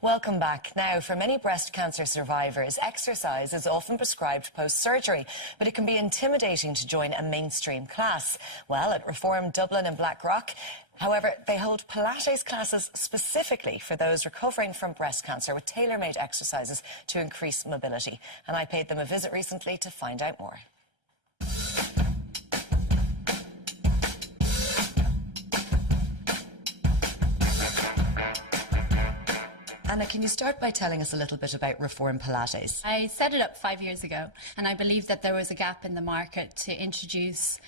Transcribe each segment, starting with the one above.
Welcome back. Now, for many breast cancer survivors, exercise is often prescribed post-surgery, but it can be intimidating to join a mainstream class. Well, at Reform Dublin and Blackrock, however, they hold Pilates classes specifically for those recovering from breast cancer with tailor-made exercises to increase mobility. And I paid them a visit recently to find out more. Anna, can you start by telling us a little bit about Reform Pilates? I set it up 5 years ago, and I believed that there was a gap in the market to introduce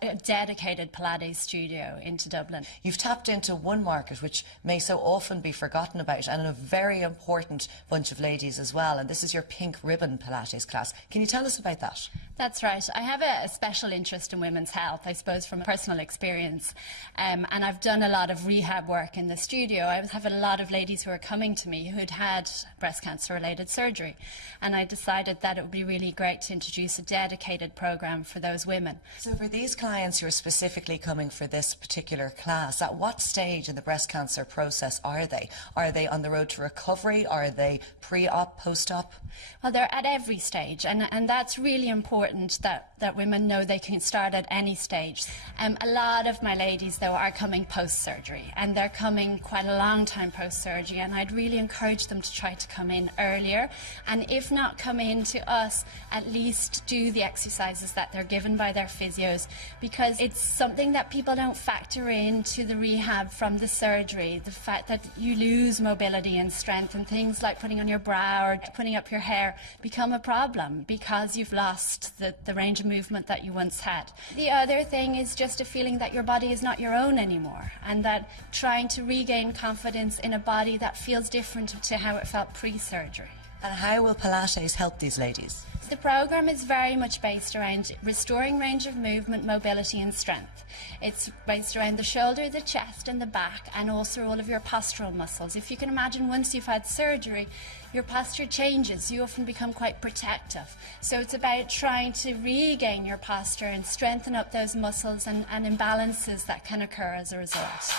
a dedicated Pilates studio into Dublin. You've tapped into one market which may so often be forgotten about, and a very important bunch of ladies as well, and this is your Pink Ribbon Pilates class. Can you tell us about that? That's right. I have a special interest in women's health, I suppose, from personal experience, and I've done a lot of rehab work in the studio. I was having a lot of ladies who were coming to me who'd had breast cancer related surgery, and I decided that it would be really great to introduce a dedicated program for those women. So for these clients who are specifically coming for this particular class, at what stage in the breast cancer process are they? Are they on the road to recovery? Are they pre-op, post-op? Well, they're at every stage, and that's really important that women know they can start at any stage. A lot of my ladies, though, are coming post-surgery, and they're coming quite a long time post-surgery, and I'd really encourage them to try to come in earlier, and if not come in to us, at least do the exercises that they're given by their physios, because it's something that people don't factor into the rehab from the surgery. The fact that you lose mobility and strength, and things like putting on your bra or putting up your hair become a problem because you've lost the range of movement that you once had. The other thing is just a feeling that your body is not your own anymore, and that trying to regain confidence in a body that feels different to how it felt pre-surgery. And how will Pilates help these ladies? The program is very much based around restoring range of movement, mobility and strength. It's based around the shoulder, the chest and the back, and also all of your postural muscles. If you can imagine, once you've had surgery, your posture changes. You often become quite protective. So it's about trying to regain your posture and strengthen up those muscles and imbalances that can occur as a result.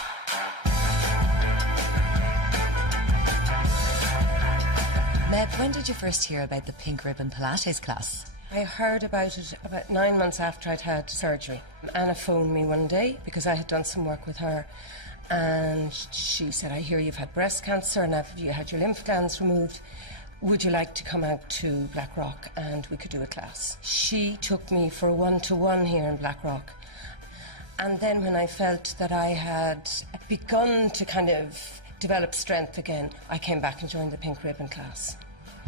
Meg, when did you first hear about the Pink Ribbon Pilates class? I heard about it about 9 months after I'd had surgery. Anna phoned me one day because I had done some work with her, and she said, I hear you've had breast cancer and you had your lymph glands removed. Would you like to come out to Blackrock and we could do a class? She took me for a one-to-one here in Blackrock. And then when I felt that I had begun to kind of develop strength again, I came back and joined the Pink Ribbon class.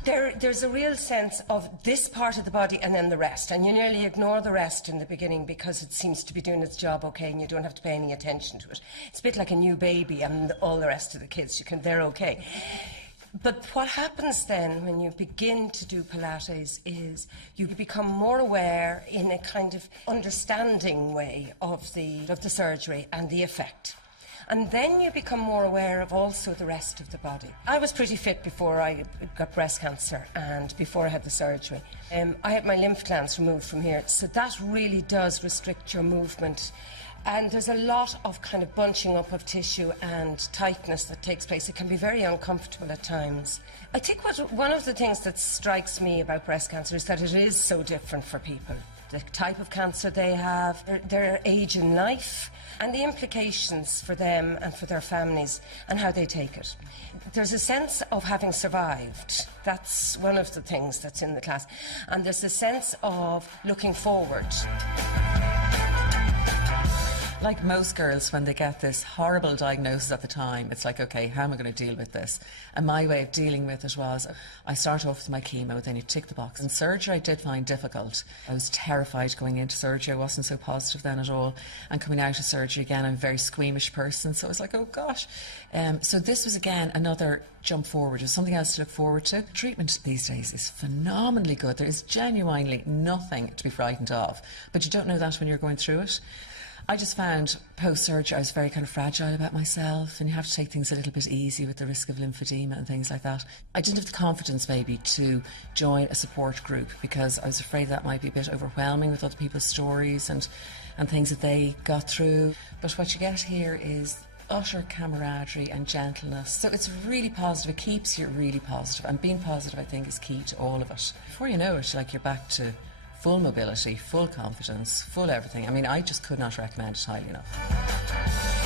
There's a real sense of this part of the body and then the rest, and you nearly ignore the rest in the beginning because it seems to be doing its job okay and you don't have to pay any attention to it. It's a bit like a new baby, and all the rest of the kids, they're okay. But what happens then when you begin to do Pilates is you become more aware in a kind of understanding way of the surgery and the effect. And then you become more aware of also the rest of the body. I was pretty fit before I got breast cancer and before I had the surgery. I had my lymph glands removed from here, so that really does restrict your movement. And there's a lot of kind of bunching up of tissue and tightness that takes place. It can be very uncomfortable at times. I think one of the things that strikes me about breast cancer is that it is so different for people. The type of cancer they have, their age in life, and the implications for them and for their families and how they take it. There's a sense of having survived. That's one of the things that's in the class. And there's a sense of looking forward. Like most girls, when they get this horrible diagnosis at the time, it's like, okay, how am I going to deal with this? And my way of dealing with it was, I start off with my chemo, then you tick the box. And surgery I did find difficult. I was terrified going into surgery. I wasn't so positive then at all. And coming out of surgery again, I'm a very squeamish person, so I was like, oh gosh. So this was again another jump forward. There's something else to look forward to. Treatment these days is phenomenally good. There is genuinely nothing to be frightened of. But you don't know that when you're going through it. I just found post-surgery I was very kind of fragile about myself, and you have to take things a little bit easy with the risk of lymphedema and things like that. I didn't have the confidence maybe to join a support group because I was afraid that might be a bit overwhelming with other people's stories and things that they got through. But what you get here is utter camaraderie and gentleness. So it's really positive. It keeps you really positive. And being positive, I think, is key to all of it. Before you know it, like, you're back to full mobility, full confidence, full everything. I mean, I just could not recommend it highly enough.